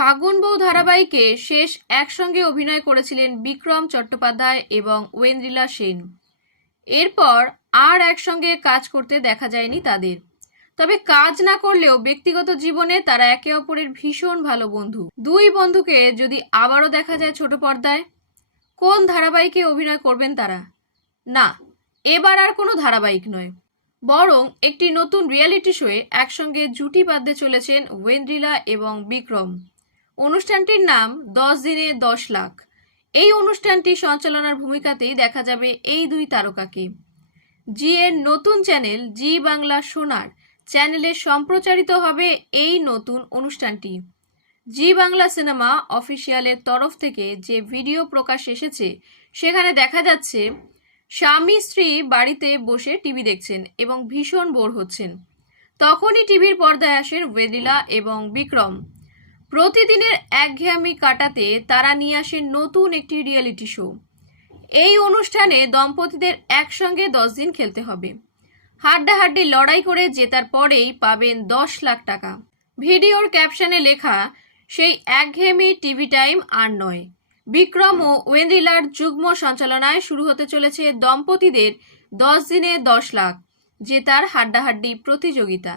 ফাগুন বউ ধারাবাহিকে শেষ একসঙ্গে অভিনয় করেছিলেন বিক্রম চট্টোপাধ্যায় এবং ওয়েন্দ্রিলা সেন। এরপর আর একসঙ্গে কাজ করতে দেখা যায়নি তাদের। তবে কাজ না করলেও ব্যক্তিগত জীবনে তারা একে অপরের ভীষণ ভালো বন্ধু। দুই বন্ধুকে যদি আবারও দেখা যায় ছোট পর্দায়, কোন ধারাবাহিকে অভিনয় করবেন তারা? না, এবার আর কোনো ধারাবাহিক নয়। বরং একটি নতুন রিয়েলিটি শোয়ে একসঙ্গে জুটি বাঁধতে চলেছেন ওয়েন্দ্রিলা এবং বিক্রম। অনুষ্ঠানটির নাম দশ দিনে দশ লাখ। এই অনুষ্ঠানটি সঞ্চালনার ভূমিকাতেই দেখা যাবে এই দুই তারকাকে। জি এর নতুন চ্যানেল জি বাংলা সোনার চ্যানেলে সম্প্রচারিত হবে এই নতুন অনুষ্ঠানটি। জি বাংলা সিনেমা অফিসিয়ালের তরফ থেকে যে ভিডিও প্রকাশ এসেছে, সেখানে দেখা যাচ্ছে স্বামী স্ত্রী বাড়িতে বসে টিভি দেখছেন এবং ভীষণ বোর হচ্ছেন। তখনই টিভির পর্দায় আসেন ওয়েদিলা এবং বিক্রম। প্রতিদিনের একঘেয়ামি কাটাতে তারা নিয়ে আসেন নতুন একটি রিয়েলিটি শো। এই অনুষ্ঠানে দম্পতিদের একসঙ্গে দশ দিন খেলতে হবে। হাড্ডাহাড্ডি লড়াই করে জেতার পরেই পাবেন দশ লাখ টাকা। ভিডিওর ক্যাপশনে লেখা, সেই একঘেয়েমি টিভি টাইম আর নয়। বিক্রম ও ওয়েন্দ্রিলার যুগ্ম সঞ্চালনায় শুরু হতে চলেছে দম্পতিদের দশ দিনে দশ লাখ, জেতার হাড্ডাহাড্ডি প্রতিযোগিতা।